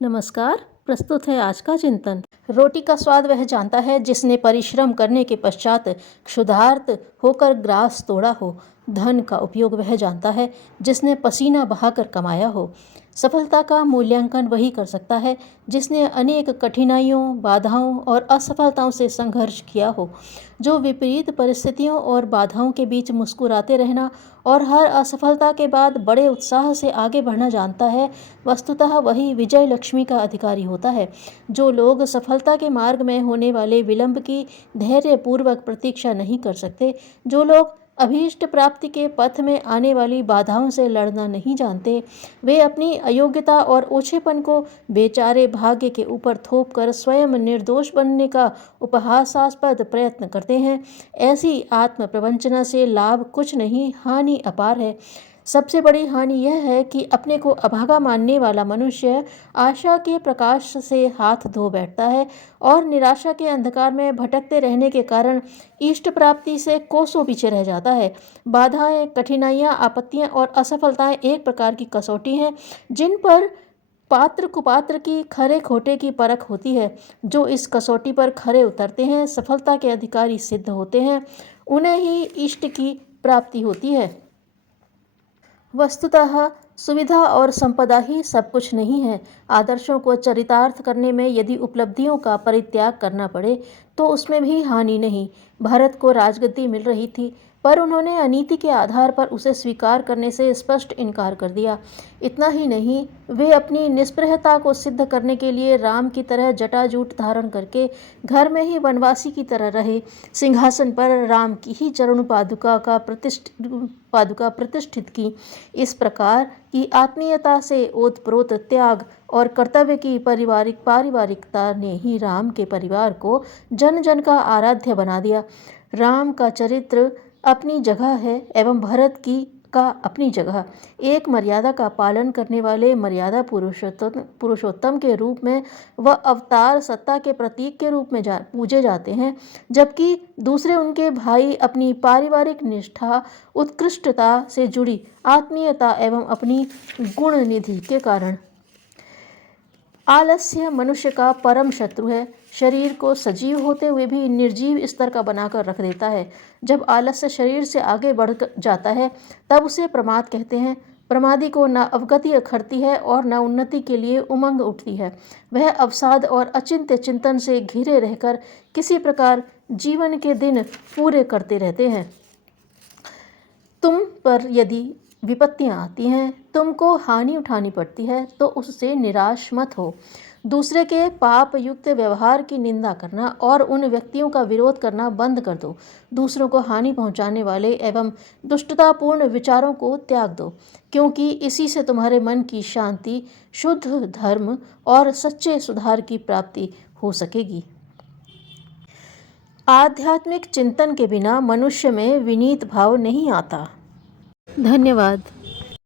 नमस्कार। प्रस्तुत है आज का चिंतन। रोटी का स्वाद वह जानता है जिसने परिश्रम करने के पश्चात क्षुधार्त होकर ग्रास तोड़ा हो। धन का उपयोग वह जानता है जिसने पसीना बहाकर कमाया हो। सफलता का मूल्यांकन वही कर सकता है जिसने अनेक कठिनाइयों, बाधाओं और असफलताओं से संघर्ष किया हो। जो विपरीत परिस्थितियों और बाधाओं के बीच मुस्कुराते रहना और हर असफलता के बाद बड़े उत्साह से आगे बढ़ना जानता है, वस्तुतः वही विजय लक्ष्मी का अधिकारी होता है। जो लोग सफलता के मार्ग में होने वाले विलंब की धैर्यपूर्वक प्रतीक्षा नहीं कर सकते, जो लोग अभीष्ट प्राप्ति के पथ में आने वाली बाधाओं से लड़ना नहीं जानते, वे अपनी अयोग्यता और ओछेपन को बेचारे भाग्य के ऊपर थोप कर स्वयं निर्दोष बनने का उपहासास्पद प्रयत्न करते हैं। ऐसी आत्म प्रवंचना से लाभ कुछ नहीं, हानि अपार है। सबसे बड़ी हानि यह है कि अपने को अभागा मानने वाला मनुष्य आशा के प्रकाश से हाथ धो बैठता है और निराशा के अंधकार में भटकते रहने के कारण इष्ट प्राप्ति से कोसों पीछे रह जाता है। बाधाएं, कठिनाइयां, आपत्तियां और असफलताएं एक प्रकार की कसौटी हैं जिन पर पात्र कुपात्र की खरे खोटे की परख होती है। जो इस कसौटी पर खरे उतरते हैं, सफलता के अधिकारी सिद्ध होते हैं, उन्हें ही इष्ट की प्राप्ति होती है। वस्तुतः सुविधा और संपदा ही सब कुछ नहीं है। आदर्शों को चरितार्थ करने में यदि उपलब्धियों का परित्याग करना पड़े तो उसमें भी हानि नहीं। भारत को राजगद्दी मिल रही थी, पर उन्होंने अनीति के आधार पर उसे स्वीकार करने से स्पष्ट इनकार कर दिया। इतना ही नहीं, वे अपनी निष्प्रहता को सिद्ध करने के लिए राम की तरह जटाजूट धारण करके घर में ही वनवासी की तरह रहे। सिंहासन पर राम की ही चरण पादुका प्रतिष्ठित की। इस प्रकार की आत्मीयता से ओतप्रोत त्याग और कर्तव्य की पारिवारिकता ने ही राम के परिवार को जन जन का आराध्य बना दिया। राम का चरित्र अपनी जगह है एवं भरत की का अपनी जगह। एक मर्यादा का पालन करने वाले मर्यादा पुरुषोत्तम के रूप में वह अवतार सत्ता के प्रतीक के रूप में पूजे जाते हैं, जबकि दूसरे उनके भाई अपनी पारिवारिक निष्ठा, उत्कृष्टता से जुड़ी आत्मीयता एवं अपनी गुण निधि के कारण। आलस्य मनुष्य का परम शत्रु है। शरीर को सजीव होते हुए भी निर्जीव स्तर का बनाकर रख देता है। जब आलस्य शरीर से आगे बढ़ जाता है तब उसे प्रमाद कहते हैं। प्रमादी को न अवगति अखरती है और न उन्नति के लिए उमंग उठती है। वह अवसाद और अचिंत्य चिंतन से घिरे रहकर किसी प्रकार जीवन के दिन पूरे करते रहते हैं। तुम पर यदि विपत्तियां आती हैं, तुमको हानि उठानी पड़ती है, तो उससे निराश मत हो। दूसरे के पाप युक्त व्यवहार की निंदा करना और उन व्यक्तियों का विरोध करना बंद कर दो। दूसरों को हानि पहुंचाने वाले एवं दुष्टतापूर्ण विचारों को त्याग दो, क्योंकि इसी से तुम्हारे मन की शांति, शुद्ध धर्म और सच्चे सुधार की प्राप्ति हो सकेगी। आध्यात्मिक चिंतन के बिना मनुष्य में विनीत भाव नहीं आता। धन्यवाद।